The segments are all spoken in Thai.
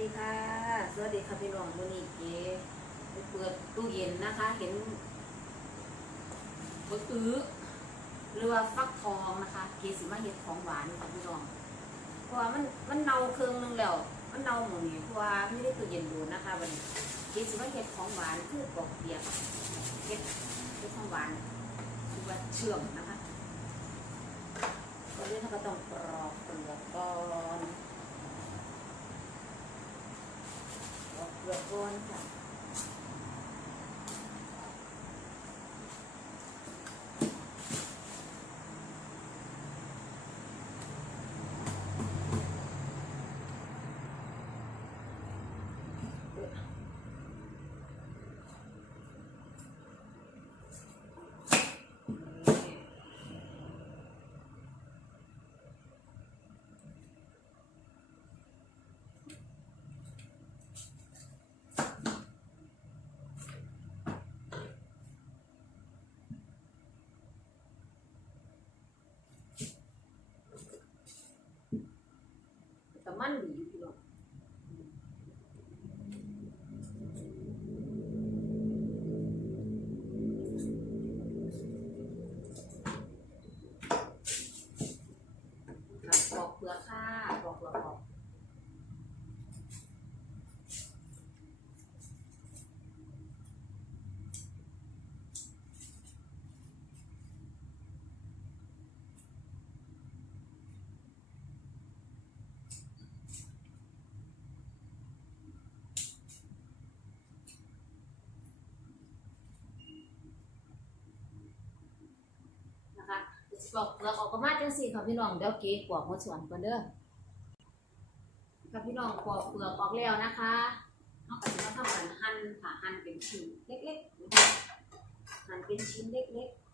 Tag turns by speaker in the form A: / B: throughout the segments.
A: ดีค่ะ สวัสดีค่ะพี่น้องวันนี้เก๋เปิดตู้เย็นนะคะ เห็นบักอื้อหรือฟักทองนะคะ เก๋สิมาเห็ดของหวานค่ะพี่น้อง เพราะว่ามันมันเน่าเครื่องนึงแล้ว มันเน่าหมดนี่เพราะว่าไม่ได้ตู้เย็นดูนะคะวันนี้เก๋สิมาเห็ดของหวานคือปอกเปียกเห็ดเห็ดของหวานคือว่าเชื่อมนะคะก็เลยเราก็ต้องปลอกเปลือกก่อน ออก เปลือกก่อนค่ะ แต่มันดีอยู่พี่น้องค่ะปอกเปลือกค่ะปอกเปลือกออก นะคะเดี๋ยวสิ ปอกเปลือกออกมาจังสี่ค่ะพี่น้องเดี๋ยวเก๋ปอกหัวส่วนก่อนเด้อค่ะพี่น้องปอกเปลือกออกแล้วนะคะเอาไปแล้วกันหั่นค่ะหั่นเป็นชิ้นเล็กๆหั่นเป็นชิ้นเล็กๆ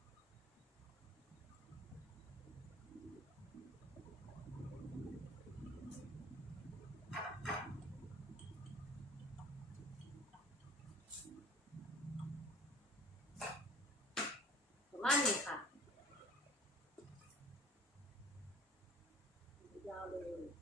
A: ประมาณนี้ค่ะ ย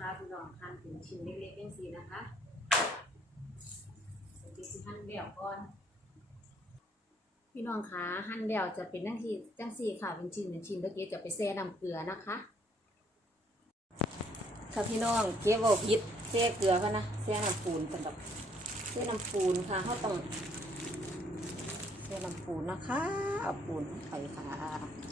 A: นะคะพี่น้องหั่นเป็นชิ้นเล็กๆจังซี่นะคะเดี๋ยวสิหั่นแล้วก่อน พี่น้องคะหั่นแล้วจะเป็นจังซี่จังซี่ค่ะเป็นชิ้นเป็นชิ้นแล้วเก๋จะไปแช่น้ำเกลือนะคะค่ะพี่น้องเก๋บอกผิดแช่เกลือค่ะนะแช่น้ำปูนกันกับแช่น้ำปูนค่ะเขาต้องแช่น้ำปูนนะคะเอาปูนไปค่ะ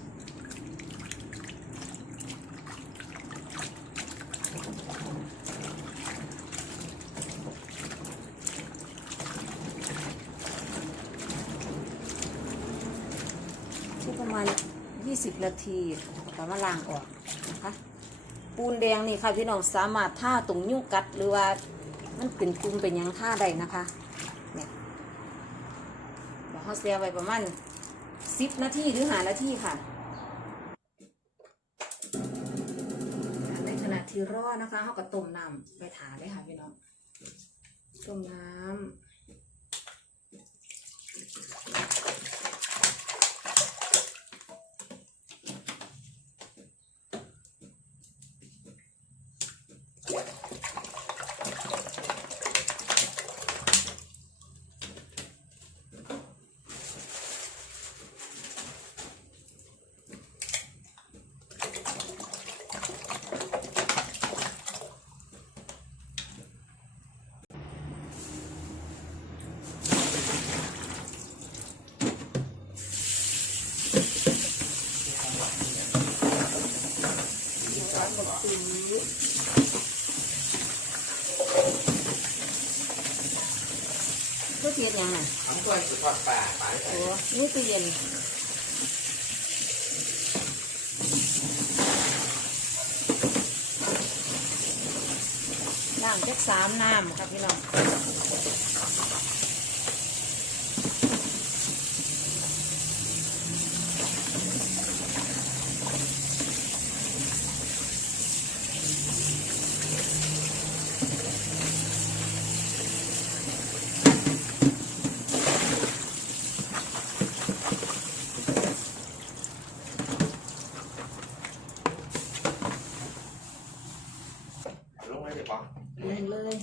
A: ประมาณ20นาทีแล้วมาล้างออกนะคะ ปูนแดงนี่ค่ะพี่น้องสามารถท่าตรงยุ่งกัดหรือว่ามันเป็นกลุ่มเป็นยังท่าใดนะคะเนี่ยเดี๋ยวเขาเสียไว้ประมาณ10นาทีหรือหานาทีค่ะในขณะที่รอนะคะเขาก็ต้มน้ำไปถาเลยค่ะพี่น้องต้มน้ำ น เฮ็ดห ยังน่ะ
B: ทำกล้วยสุดทอดป่าป่า
A: โอ้นี่ตู้เย็นน้ำจักสามน้ำครับพี่น้อง
B: ลงไว้เลยปะ
A: เลยเลย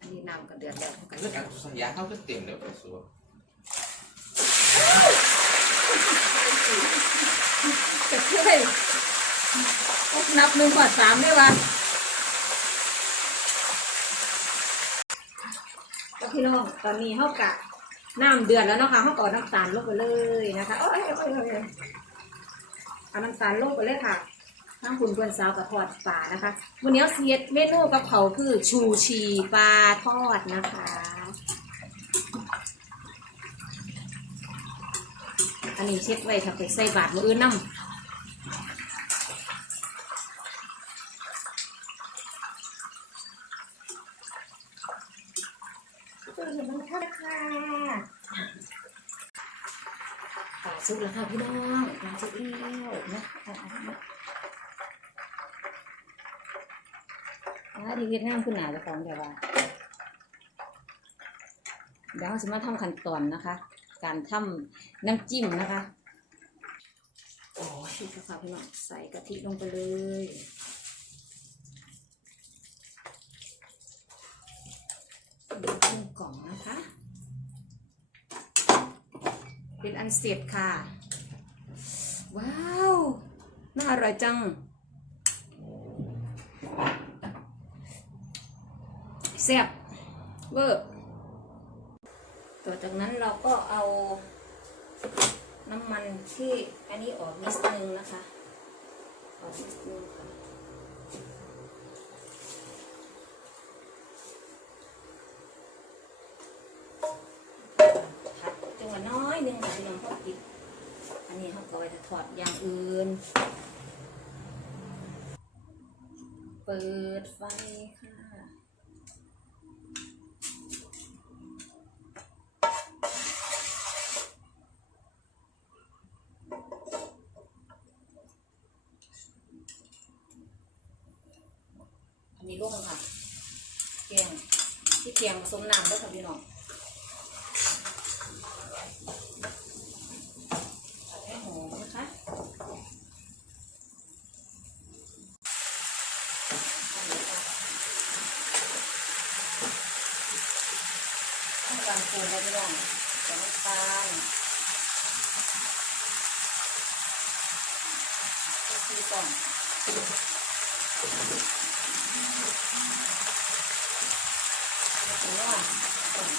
A: อันนี้น้ำก็เดือดแล้วกัน
B: เรื่องการสัญญาเข้าก็เต็มแล้วไปสัว
A: จะช่วยนับหนึ่งกว่าสามได้วะพี่น้องตอนนี้เขากะน้ำเดือดแล้วนะคะเขาก็เอาน้ำตาลลงไปเลยนะคะโอ้ยอ้ยโอ้ยโอ้ยเอาน้ำตาลลงไปเลยค่ะ ทั้งคุณเพื่อนสาวกับทอดปลานะคะวันนี้เสียดเมนูกับเขาคือชูชีปลาทอดนะคะอันนี้เช็ดไว้ถ้าไปใส่บาตรมืออื่นน้ำตัวเห็นมันค่ะค่ะปลาสุกแล้วค่ะพี่น้องปลาสุกแล้วนะคะ อ่าดีเวียดนามคุณหนาจะฟังแต่ว่า เดี๋ยวเราจะมาทำขั้นตอนนะคะ การทำน้ำจิ้มนะคะโอ้ยค่ะพี่น้องใส่กะทิลงไปเลยดูครึ่งกล่องนะคะ เป็นอันเสร็จค่ะ ว้าว น่าอร่อยจัง แซ่บเวอร์ต่อจากนั้นเราก็เอาน้ำมันที่อันนี้ออกนิดนึงนะคะ ออกนิดนึงค่ะผัดจังหวะน้อยนึงค่ะพี่น้องเขากินอันนี้เขาก็ไว้จะทอดอย่างอื่น เปิดไฟค่ะ อันนี้ลงค่ะแกงที่แกงผสมน้ำด้วยค่ะพี่น้องให้หอมนะคะต้องการปรุงแล้วพี่น้องใส่น้ำตาลก็คือต้มแล้วก็ต้ม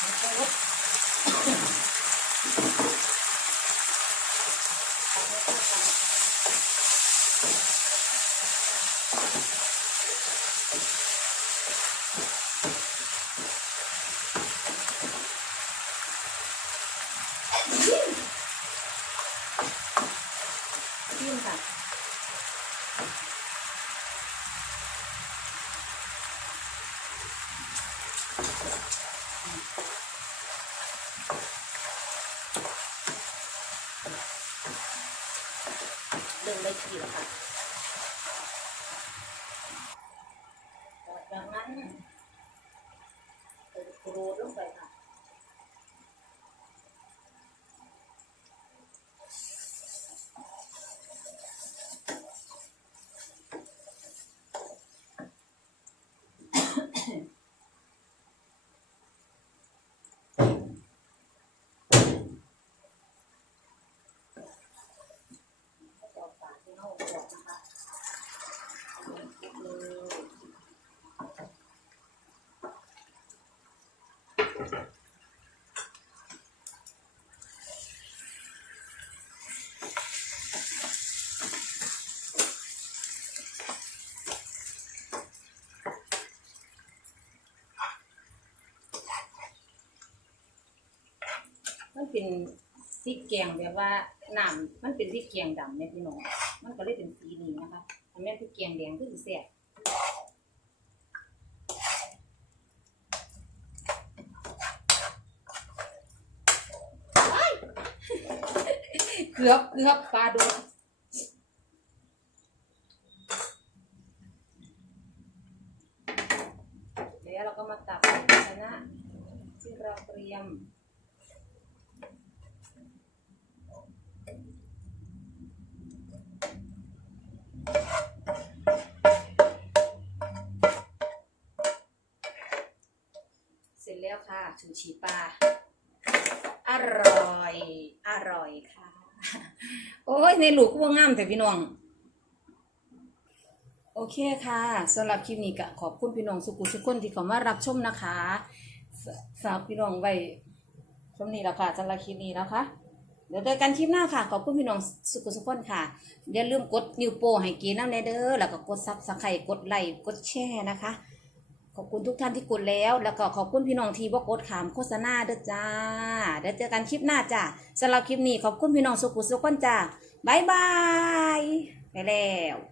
A: แล้วก็ จิ้มค่ะเดินได้ทีแล้วค่ะจากนั้นเติมโครดลงไปค่ะ เป็นพริกแกงแบบว่าน้ำมันเป็นพริกแกงดำเนี่ยพี่น้องมันก็เลยเป็นสีนี้นะคะอันนี้พริกแกงแดงก็คือแซ่บเกือบเกือบปลาโดนแล้วเราก็มาตักในภาชนะที่เราเตรียม ค่ะชูชีปลาอร่อย อร่อยค่ะ โอ้ยในหลูกก็ว่างามแต่พี่น้อง โอเคค่ะสำหรับคลิปนี้ก็ขอบคุณพี่น้องสุกุสุกคนที่เข้ามารับชมนะคะฝากพี่น้องไว้ชมนี้แล้วค่ะสำหรับคลิปนี้แล้วค่ะเดี๋ยวเจอกันคลิปหน้าค่ะ ขอบคุณพี่น้องสุกุสุกคนค่ะอย่าลืมกดนิ้วโป้ให้กีน้ำแนเด้อแล้วก็กดซับสไครต์กดไลค์กดแชร์นะคะ ขอบคุณทุกท่านที่กดแล้ว แล้วก็ขอบคุณพี่น้องที่บ่กดขามโฆษณาเด้อจ้าเดี๋ยวเจอกันคลิปหน้าจ้าสำหรับคลิปนี้ขอบคุณพี่น้องสุขุสุขคนจ้าบายบาย ไปแล้ว